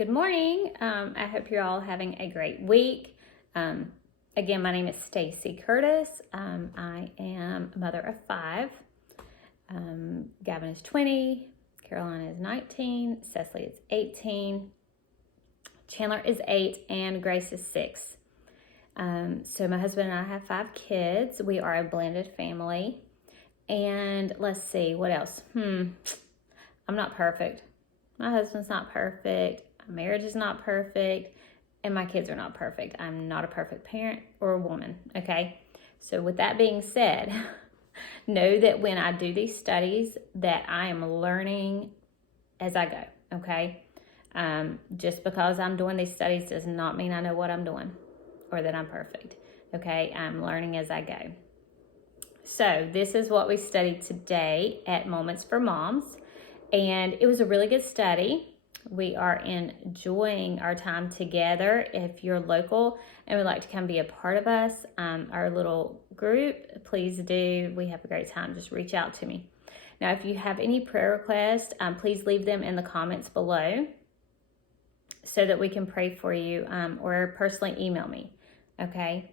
Good morning. I hope you're all having a great week. Again, my name is Stacy Curtis. I am a mother of 5. Gavin is 20, Carolina is 19, Cecily is 18, Chandler is 8, and Grace is 6. So my husband and I have 5 kids. We are a blended family. And let's see, what else? I'm not perfect. My husband's not perfect. My marriage is not perfect. And my kids are not perfect. I'm not a perfect parent or a woman, okay? So with that being said, know that when I do these studies that I am learning as I go, okay? Just because I'm doing these studies does not mean I know what I'm doing or that I'm perfect, okay? I'm learning as I go. So this is what we studied today at Moments for Moms. And it was a really good study. We are enjoying our time together. If you're local and would like to come be a part of us, our little group, please do. We have a great time. Just reach out to me. Now, if you have any prayer requests, please leave them in the comments below so that we can pray for you, or personally email me, okay?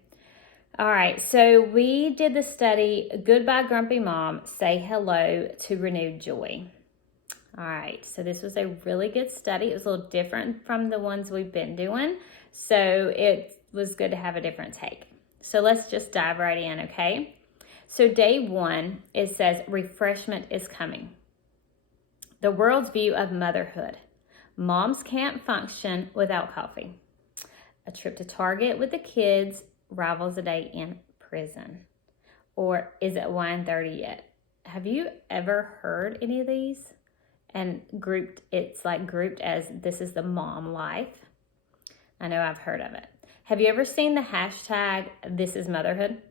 All right, so we did the study, Goodbye Grumpy Mom, Say Hello to Renewed Joy. All right, so this was a really good study. It was a little different from the ones we've been doing, so it was good to have a different take. So let's just dive right in, okay? So day 1, it says, refreshment is coming. The world's view of motherhood. Moms can't function without coffee. A trip to Target with the kids rivals a day in prison. Or is it wine 30 yet? Have you ever heard any of these? And it's like grouped as this is the mom life. I know I've heard of it. Have you ever seen the hashtag this is motherhood?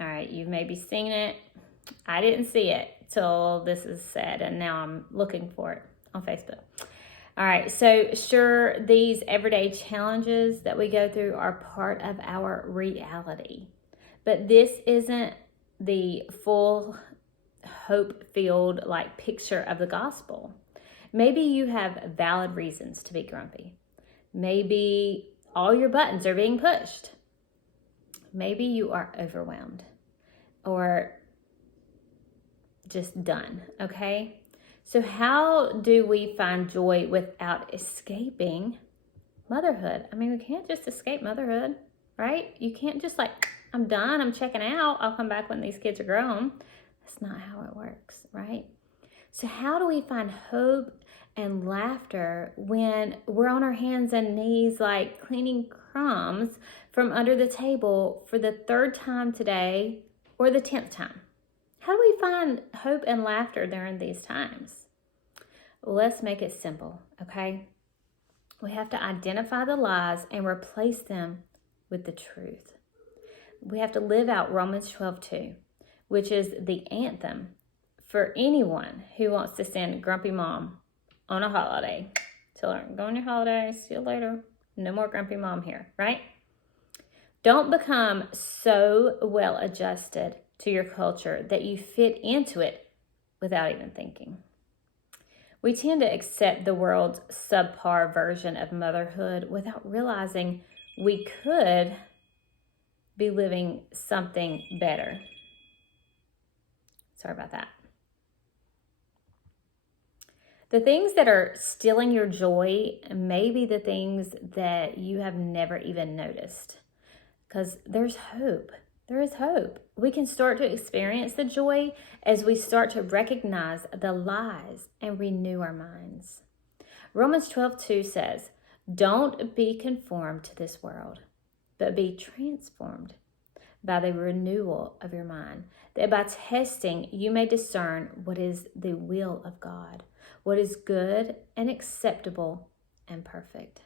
All right, you've maybe seen it. I didn't see it till this is said, and now I'm looking for it on Facebook. All right, so sure, these everyday challenges that we go through are part of our reality. But this isn't the full hope-filled like picture of the gospel. Maybe you have valid reasons to be grumpy. Maybe all your buttons are being pushed. Maybe you are overwhelmed or just done, okay? So how do we find joy without escaping motherhood? I mean, we can't just escape motherhood, right? You can't just like, I'm done, I'm checking out, I'll come back when these kids are grown. That's not how it works, right? So how do we find hope and laughter when we're on our hands and knees like cleaning crumbs from under the table for the 3rd time today or the 10th time? How do we find hope and laughter during these times? Well, let's make it simple, okay? We have to identify the lies and replace them with the truth. We have to live out Romans 12:2, which is the anthem for anyone who wants to send grumpy mom on a holiday. Tell her, go on your holiday, see you later. No more grumpy mom here, right? Don't become so well adjusted to your culture that you fit into it without even thinking. We tend to accept the world's subpar version of motherhood without realizing we could be living something better. Sorry about that. The things that are stealing your joy may be the things that you have never even noticed, because there's hope. There is hope. We can start to experience the joy as we start to recognize the lies and renew our minds. Romans 12:2 says, don't be conformed to this world, but be transformed by the renewal of your mind, that by testing you may discern what is the will of God, what is good and acceptable and perfect.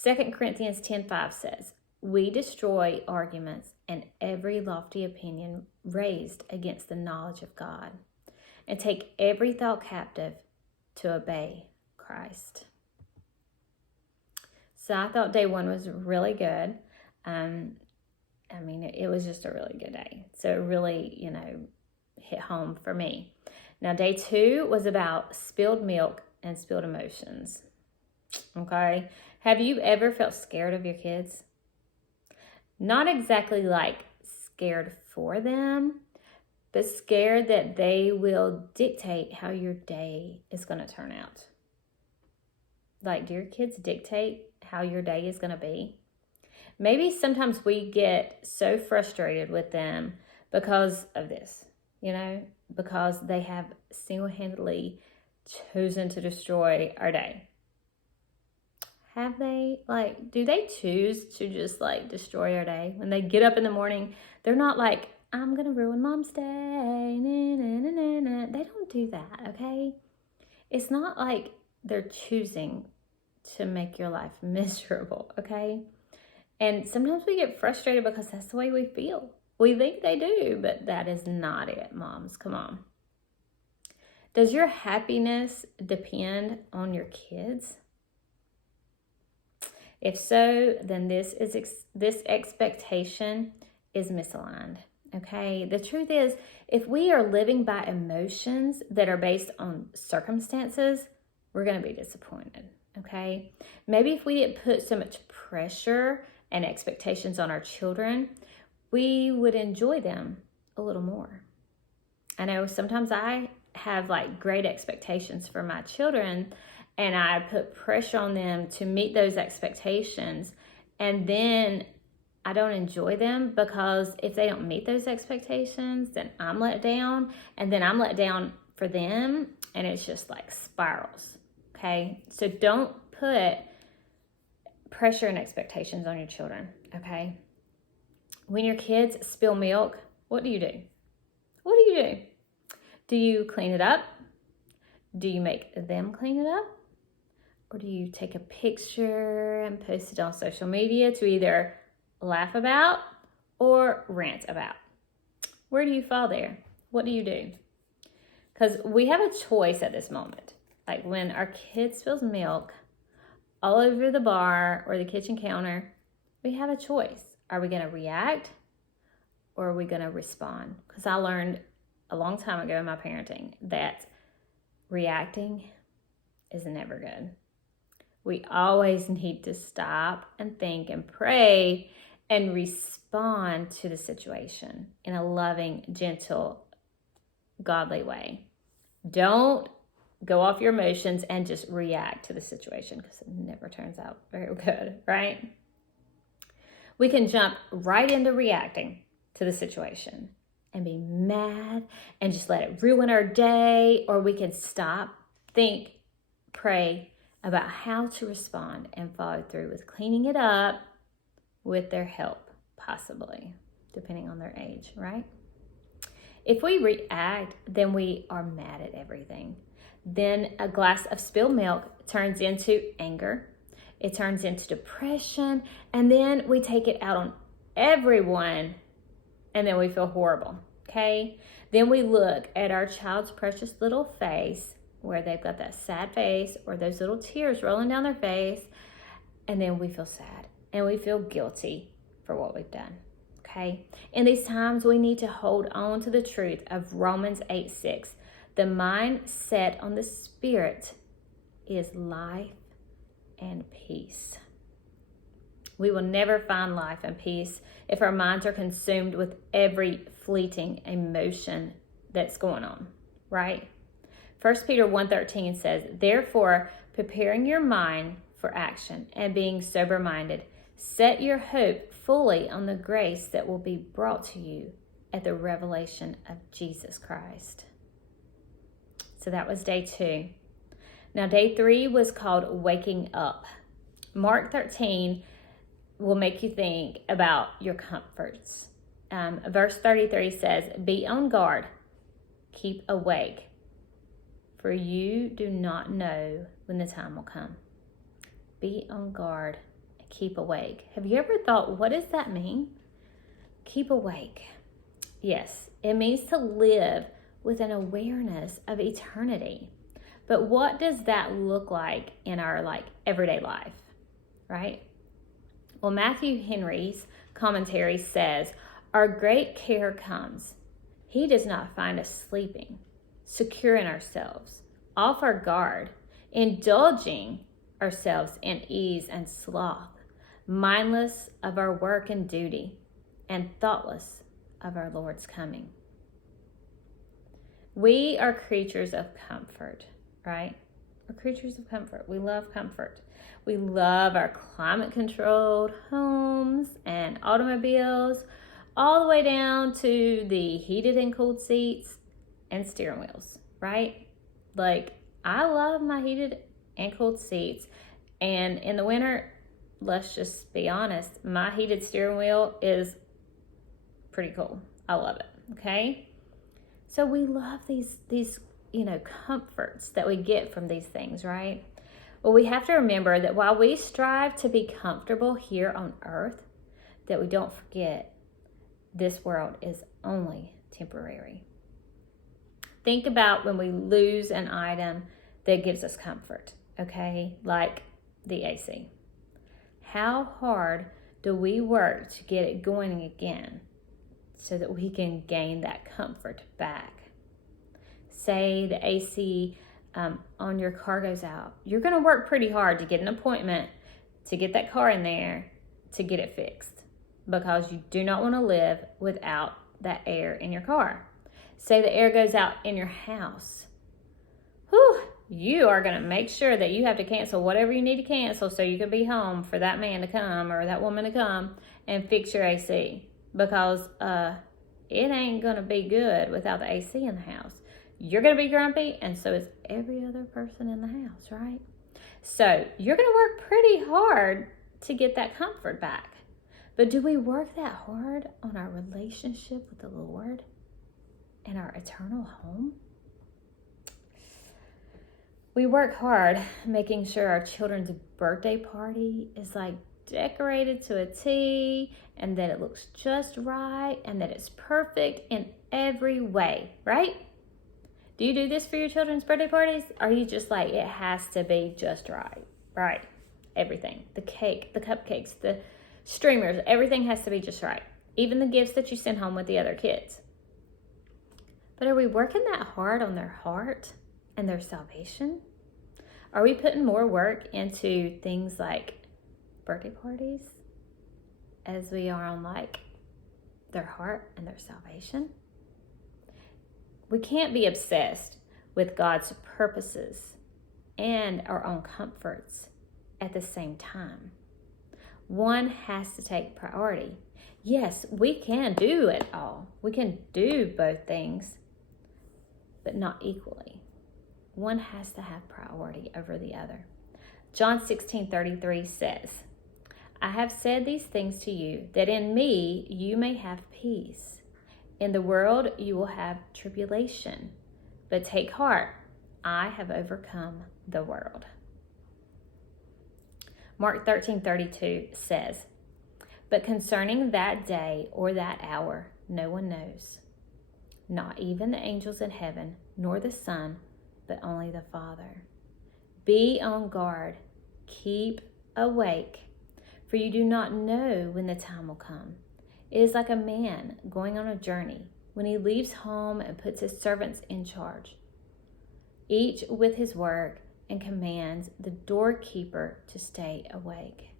2 Corinthians 10:5 says, we destroy arguments and every lofty opinion raised against the knowledge of God, and take every thought captive to obey Christ. So I thought day 1 was really good. It was just a really good day. So it really, hit home for me. Now, day 2 was about spilled milk and spilled emotions. Okay? Have you ever felt scared of your kids? Not exactly like scared for them, but scared that they will dictate how your day is going to turn out. Like, do your kids dictate how your day is going to be? Maybe sometimes we get so frustrated with them because of this, because they have single-handedly chosen to destroy our day. Have they? Like, do they choose to just like destroy our day? When they get up in the morning, they're not like, I'm gonna ruin mom's day. Nah, nah, nah, nah. They don't do that, okay? It's not like they're choosing to make your life miserable, okay? And sometimes we get frustrated because that's the way we feel. We think they do, but that is not it, moms. Come on. Does your happiness depend on your kids? If so, then this expectation is misaligned. Okay? The truth is, if we are living by emotions that are based on circumstances, we're going to be disappointed. Okay? Maybe if we didn't put so much pressure and expectations on our children, we would enjoy them a little more. I know sometimes I have like great expectations for my children, and I put pressure on them to meet those expectations, and then I don't enjoy them because if they don't meet those expectations, then I'm let down, and then I'm let down for them, and it's just like spirals. Okay? So don't put pressure and expectations on your children, okay? When your kids spill milk, what do you do? What do you do? Do you clean it up? Do you make them clean it up? Or do you take a picture and post it on social media to either laugh about or rant about? Where do you fall there? What do you do? Because we have a choice at this moment. Like when our kid spills milk all over the bar or the kitchen counter, we have a choice. Are we going to react or are we going to respond? Because I learned a long time ago in my parenting that reacting is never good. We always need to stop and think and pray and respond to the situation in a loving, gentle, godly way. Don't go off your emotions and just react to the situation because it never turns out very good, right? We can jump right into reacting to the situation and be mad and just let it ruin our day, or we can stop, think, pray about how to respond and follow through with cleaning it up with their help, possibly, depending on their age, right? If we react, then we are mad at everything. Then a glass of spilled milk turns into anger. It turns into depression, and then we take it out on everyone, and then we feel horrible, okay? Then we look at our child's precious little face where they've got that sad face or those little tears rolling down their face, and then we feel sad and we feel guilty for what we've done, okay? In these times, we need to hold on to the truth of Romans 8:6. The mind set on the Spirit is life and peace. We will never find life and peace if our minds are consumed with every fleeting emotion that's going on, right? 1 Peter 1:13 says, therefore, preparing your mind for action and being sober-minded, set your hope fully on the grace that will be brought to you at the revelation of Jesus Christ. So that was day 2. Now, day 3 was called waking up. Mark 13 will make you think about your comforts. Verse 33 says, be on guard, keep awake, for you do not know when the time will come. Be on guard, keep awake. Have you ever thought, what does that mean? Keep awake. Yes, it means to live with an awareness of eternity. But what does that look like in our everyday life, right? Well, Matthew Henry's commentary says, our great care comes. He does not find us sleeping, secure in ourselves, off our guard, indulging ourselves in ease and sloth, mindless of our work and duty, and thoughtless of our Lord's coming. We are creatures of comfort, right? We're creatures of comfort. We love comfort. We love our climate-controlled homes and automobiles, all the way down to the heated and cooled seats and steering wheels, right? Like, I love my heated and cooled seats. And in the winter, let's just be honest, my heated steering wheel is pretty cool. I love it, okay? So we love these comforts that we get from these things, right? Well, we have to remember that while we strive to be comfortable here on earth, that we don't forget this world is only temporary. Think about when we lose an item that gives us comfort, okay? Like the AC. How hard do we work to get it going again so that we can gain that comfort back? Say the AC on your car goes out. You're going to work pretty hard to get an appointment to get that car in there to get it fixed, because you do not want to live without that air in your car. Say the air goes out in your house. Whew, you are going to make sure that you have to cancel whatever you need to cancel so you can be home for that man to come or that woman to come and fix your AC, because it ain't going to be good without the AC in the house. You're going to be grumpy, and so is every other person in the house, right? So you're going to work pretty hard to get that comfort back. But do we work that hard on our relationship with the Lord and our eternal home? We work hard making sure our children's birthday party is like decorated to a T, and that it looks just right, and that it's perfect in every way, right? Do you do this for your children's birthday parties? Are you just like, it has to be just right? Right. Everything. The cake, the cupcakes, the streamers, everything has to be just right. Even the gifts that you send home with the other kids. But are we working that hard on their heart and their salvation? Are we putting more work into things like birthday parties as we are on like their heart and their salvation? We can't be obsessed with God's purposes and our own comforts at the same time. One has to take priority. Yes, we can do it all. We can do both things, but not equally. One has to have priority over the other. John 16:33 says, I have said these things to you, that in me you may have peace. In the world you will have tribulation, but take heart, I have overcome the world. Mark 13:32 says, but concerning that day or that hour, no one knows, not even the angels in heaven, nor the Son, but only the Father. Be on guard, keep awake, for you do not know when the time will come. It is like a man going on a journey when he leaves home and puts his servants in charge, each with his work, and commands the doorkeeper to stay awake.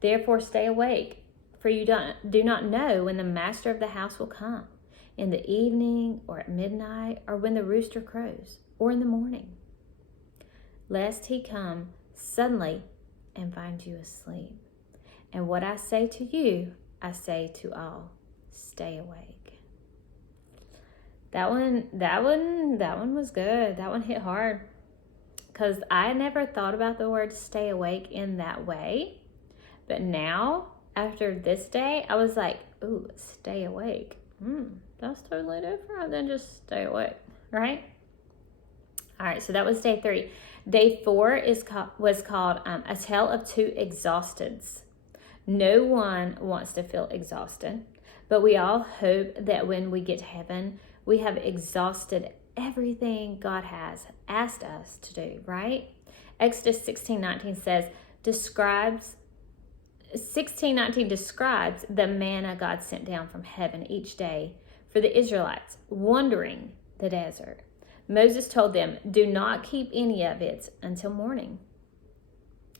Therefore stay awake, for you do not know when the master of the house will come, in the evening or at midnight, or when the rooster crows, or in the morning, lest he come suddenly and find you asleep. And what I say to you, I say to all, stay awake. That one was good. That one hit hard, because I never thought about the word stay awake in that way. But now, after this day, I was like, ooh, stay awake. That's totally different than just stay awake, right? All right, so that was day 3. Day 4 was called A Tale of Two Exhausteds. No one wants to feel exhausted, but we all hope that when we get to heaven, we have exhausted everything God has asked us to do, right? Exodus 16:19 says, 16:19 describes the manna God sent down from heaven each day for the Israelites wandering the desert. Moses told them, do not keep any of it until morning.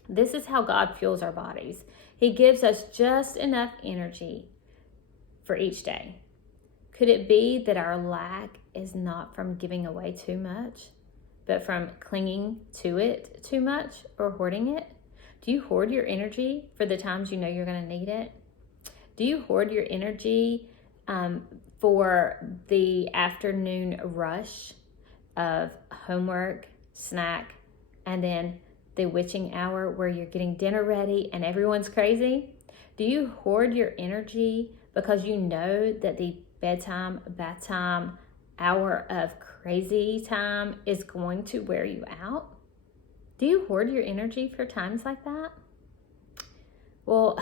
This is how God fuels our bodies. He gives us just enough energy for each day. Could it be that our lack is not from giving away too much, but from clinging to it too much or hoarding it? Do you hoard your energy for the times you know you're going to need it? Do you hoard your energy for the afternoon rush of homework, snack, and then the witching hour where you're getting dinner ready and everyone's crazy? Do you hoard your energy because you know that the bedtime, bath time, hour of crazy time is going to wear you out? Do you hoard your energy for times like that? Well,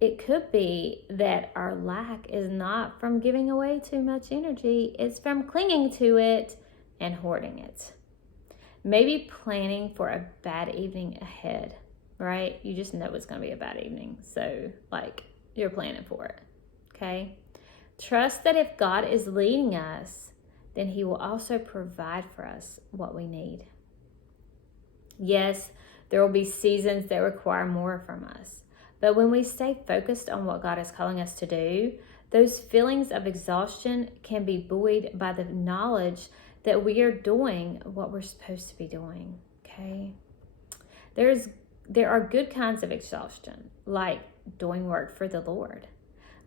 it could be that our lack is not from giving away too much energy, it's from clinging to it and hoarding it. Maybe planning for a bad evening ahead, right? You just know it's going to be a bad evening. So, you're planning for it, okay? Trust that if God is leading us, then He will also provide for us what we need. Yes, there will be seasons that require more from us. But when we stay focused on what God is calling us to do, those feelings of exhaustion can be buoyed by the knowledge that we are doing what we're supposed to be doing, okay? There are good kinds of exhaustion, like doing work for the Lord.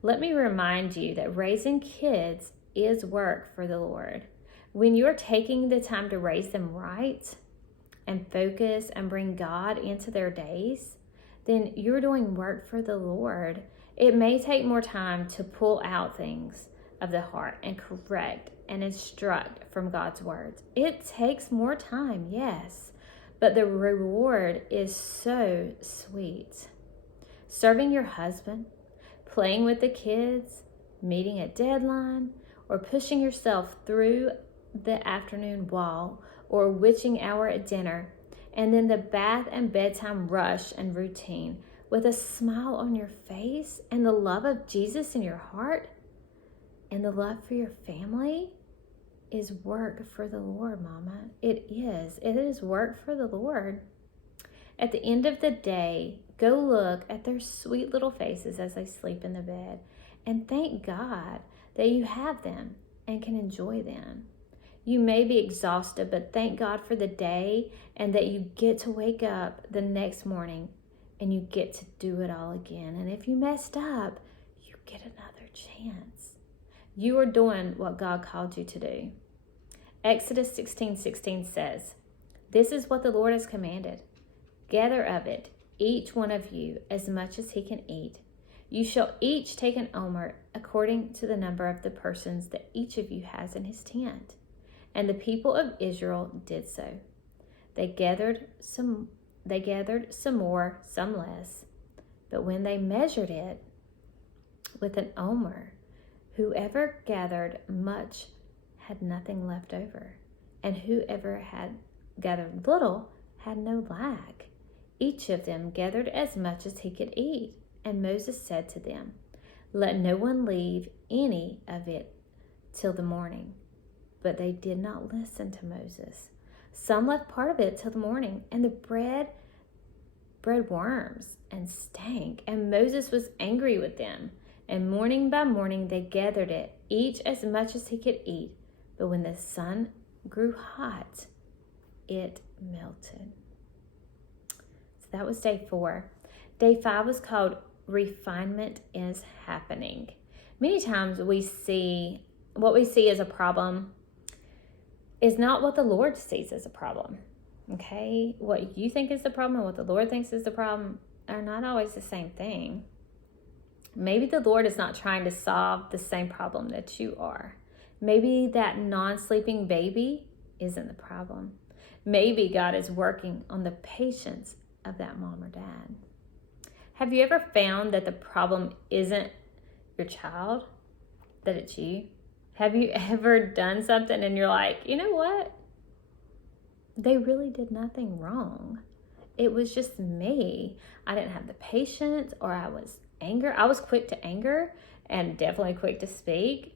Let me remind you that raising kids is work for the Lord. When you're taking the time to raise them right and focus and bring God into their days, then you're doing work for the Lord. It may take more time to pull out things of the heart and correct and instruct from God's words. It takes more time, yes, but the reward is so sweet. Serving your husband, playing with the kids, meeting a deadline, or pushing yourself through the afternoon wall or witching hour at dinner, and then the bath and bedtime rush and routine with a smile on your face and the love of Jesus in your heart and the love for your family is work for the Lord, Mama. It is. It is work for the Lord. At the end of the day, go look at their sweet little faces as they sleep in the bed and thank God that you have them and can enjoy them. You may be exhausted, but thank God for the day and that you get to wake up the next morning and you get to do it all again. And if you messed up, you get another chance. You are doing what God called you to do. Exodus 16:16 says, "This is what the Lord has commanded. Gather of it, each one of you, as much as he can eat. You shall each take an omer according to the number of the persons that each of you has in his tent." And the people of Israel did so. They gathered some more, some less. But when they measured it with an omer, whoever gathered much had nothing left over, and whoever had gathered little had no lack. Each of them gathered as much as he could eat. And Moses said to them, "Let no one leave any of it till the morning." But they did not listen to Moses. Some left part of it till the morning, and the bread worms and stank. And Moses was angry with them. And morning by morning they gathered it, each as much as he could eat. But when the sun grew hot, it melted. So that was day 4. Day 5 was called Refinement is Happening. Many times what we see as a problem is not what the Lord sees as a problem. Okay? What you think is the problem and what the Lord thinks is the problem are not always the same thing. Maybe the Lord is not trying to solve the same problem that you are. Maybe that non-sleeping baby isn't the problem. Maybe God is working on the patience of that mom or dad. Have you ever found that the problem isn't your child, that it's you? Have you ever done something and you're like, you know what? They really did nothing wrong. It was just me. I didn't have the patience, or I was angry. I was quick to anger and definitely quick to speak.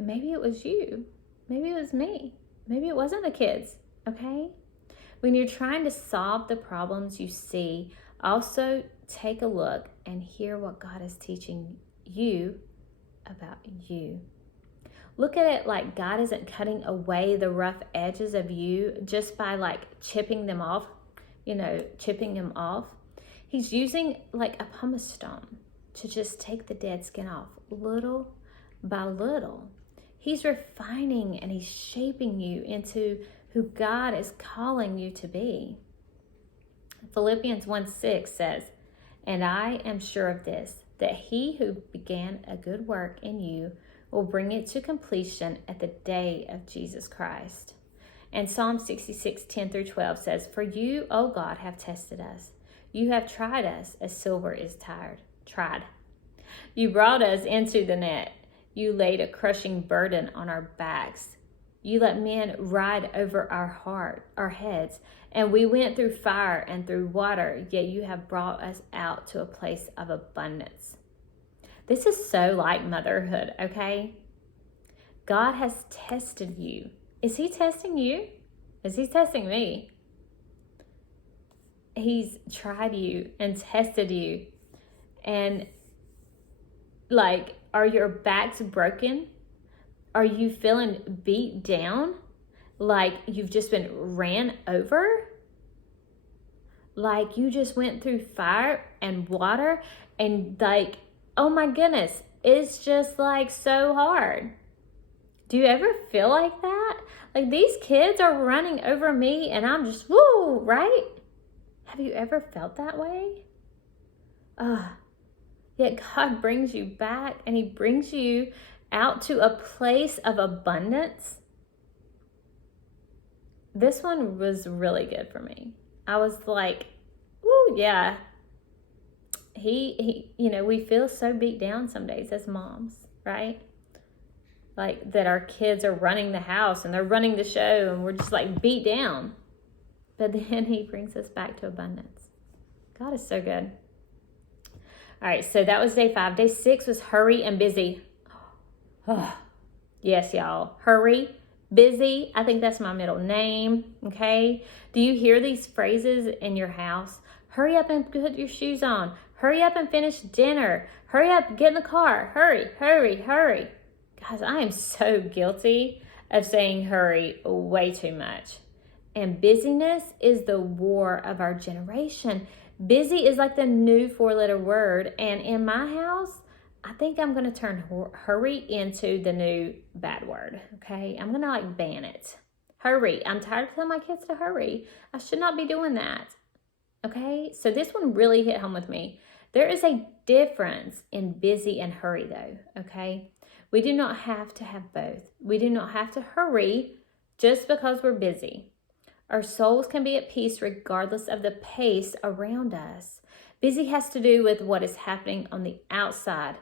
Maybe it was you. Maybe it was me. Maybe it wasn't the kids, okay? When you're trying to solve the problems you see, also take a look and hear what God is teaching you about you. Look at it like God isn't cutting away the rough edges of you just by like chipping them off, chipping them off. He's using like a pumice stone to just take the dead skin off little by little. He's refining and he's shaping you into who God is calling you to be. Philippians 1:6 says, "And I am sure of this, that he who began a good work in you will bring it to completion at the day of Jesus Christ." And Psalm 66:10-12 says, "For you, O God, have tested us. You have tried us as silver is tried. You brought us into the net. You laid a crushing burden on our backs. You let men ride over our heads, and we went through fire and through water, yet you have brought us out to a place of abundance." This is so like motherhood, okay? God has tested you. Is he testing you? Is he testing me? He's tried you and tested you. And like, are your backs broken? Are you feeling beat down? Like you've just been ran over? Like you just went through fire and water and like, oh my goodness, it's just like so hard. Do you ever feel like that? Like these kids are running over me and I'm just, woo, right? Have you ever felt that way? Yet God brings you back and he brings you out to a place of abundance. This one was really good for me. I was like, ooh, yeah. We feel so beat down some days as moms, right? Like that our kids are running the house and they're running the show and we're just like beat down. But then he brings us back to abundance. God is so good. All right, so that was day 5. Day 6 was hurry and busy. Yes, y'all. Hurry, busy. I think that's my middle name, okay? Do you hear these phrases in your house? Hurry up and put your shoes on. Hurry up and finish dinner. Hurry up, get in the car. Hurry, hurry, hurry. Guys, I am so guilty of saying hurry way too much. And busyness is the war of our generation. Busy is like the new 4-letter word. And in my house, I think I'm going to turn hurry into the new bad word, okay? I'm going to like ban it. Hurry. I'm tired of telling my kids to hurry. I should not be doing that, okay? So this one really hit home with me. There is a difference in busy and hurry though, okay? We do not have to have both. We do not have to hurry just because we're busy. Our souls can be at peace regardless of the pace around us. Busy has to do with what is happening on the outside,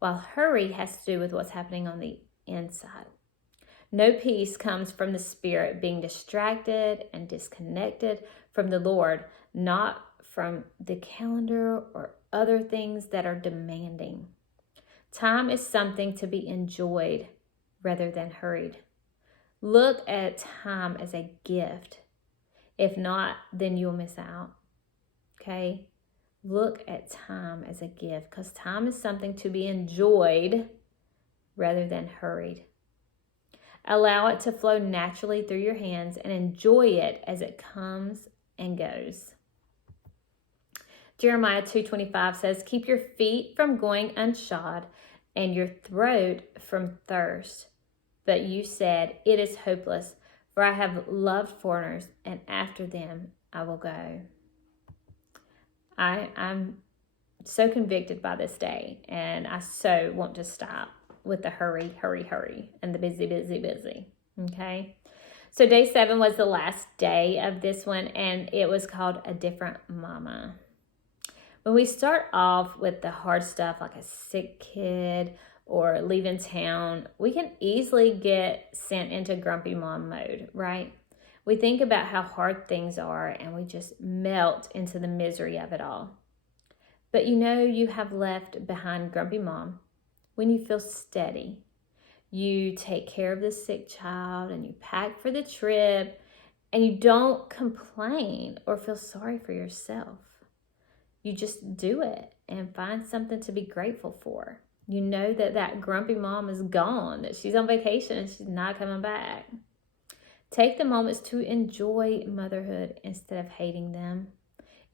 while hurry has to do with what's happening on the inside. No peace comes from the spirit being distracted and disconnected from the Lord, not from the calendar or other things that are demanding. Time is something to be enjoyed rather than hurried. Look at time as a gift. If not, then you'll miss out. Okay? Look at time as a gift because time is something to be enjoyed rather than hurried. Allow it to flow naturally through your hands and enjoy it as it comes and goes. Jeremiah 2:25 says, "Keep your feet from going unshod and your throat from thirst. But you said, it is hopeless, for I have loved foreigners, and after them I will go." I'm so convicted by this day, and I so want to stop with the hurry, hurry, hurry, and the busy, busy, busy, okay? So day 7 was the last day of this one, and it was called A Different Mama. When we start off with the hard stuff like a sick kid or leaving town, we can easily get sent into grumpy mom mode, right? We think about how hard things are and we just melt into the misery of it all. But you have left behind grumpy mom when you feel steady. You take care of the sick child and you pack for the trip And you don't complain or feel sorry for yourself. You just do it and find something to be grateful for. You know that grumpy mom is gone, that she's on vacation and she's not coming back. Take the moments to enjoy motherhood instead of hating them.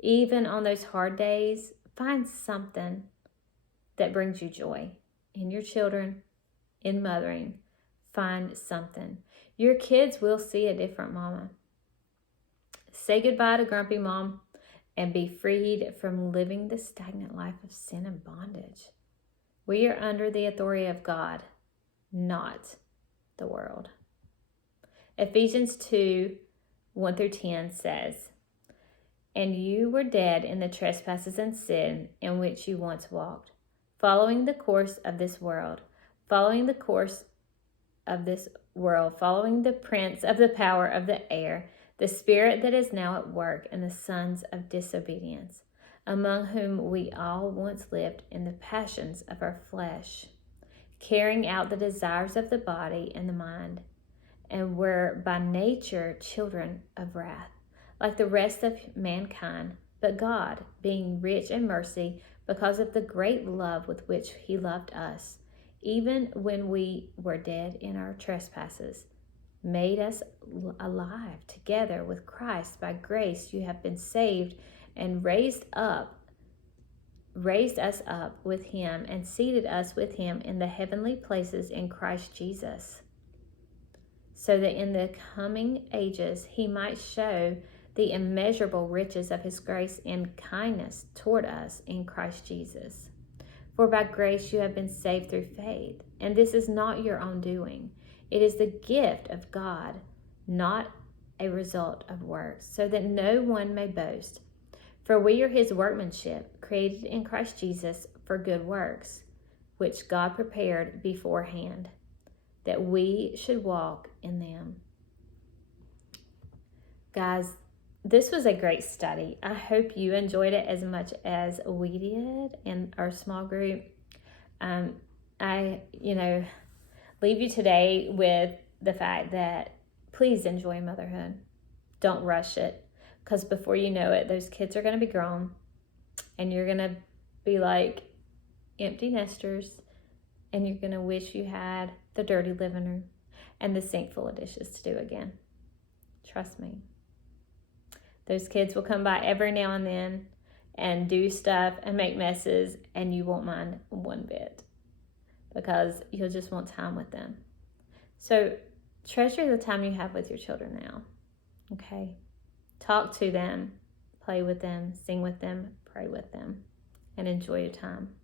Even on those hard days, find something that brings you joy in your children, in mothering. Find something. Your kids will see a different mama. Say goodbye to grumpy mom and be freed from living the stagnant life of sin and bondage. We are under the authority of God, not the world. Ephesians 2, 1 through 10 says, "And you were dead in the trespasses and sin in which you once walked, following the course of this world, following the prince of the power of the air, the spirit that is now at work in the sons of disobedience, among whom we all once lived in the passions of our flesh, carrying out the desires of the body and the mind, and were by nature children of wrath, like the rest of mankind. But God, being rich in mercy, because of the great love with which he loved us, even when we were dead in our trespasses, made us alive together with Christ. By grace you have been saved, and raised us up with him, and seated us with him in the heavenly places in Christ Jesus, so that in the coming ages he might show the immeasurable riches of his grace and kindness toward us in Christ Jesus. For by grace you have been saved through faith, and this is not your own doing. It is the gift of God, not a result of works, so that no one may boast. For we are his workmanship, created in Christ Jesus for good works, which God prepared beforehand, that we should walk in them." Guys, this was a great study. I hope you enjoyed it as much as we did in our small group. I leave you today with the fact that please enjoy motherhood. Don't rush it, because before you know it, those kids are going to be grown, and you're going to be like empty nesters, and you're going to wish you had the dirty living room and the sink full of dishes to do again. Trust me. Those kids will come by every now and then and do stuff and make messes, and you won't mind one bit, because you'll just want time with them. So treasure the time you have with your children now, okay? Talk to them, play with them, sing with them, pray with them, and enjoy your time.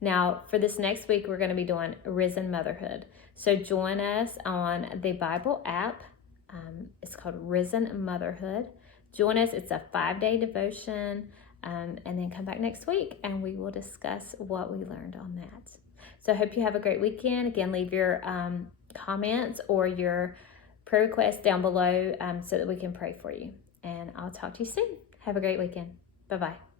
Now, for this next week, we're going to be doing Risen Motherhood. So join us on the Bible app. It's called Risen Motherhood. Join us. It's a 5-day devotion. And then come back next week and we will discuss what we learned on that. So I hope you have a great weekend. Again, leave your comments or your prayer requests down below so that we can pray for you. And I'll talk to you soon. Have a great weekend. Bye-bye.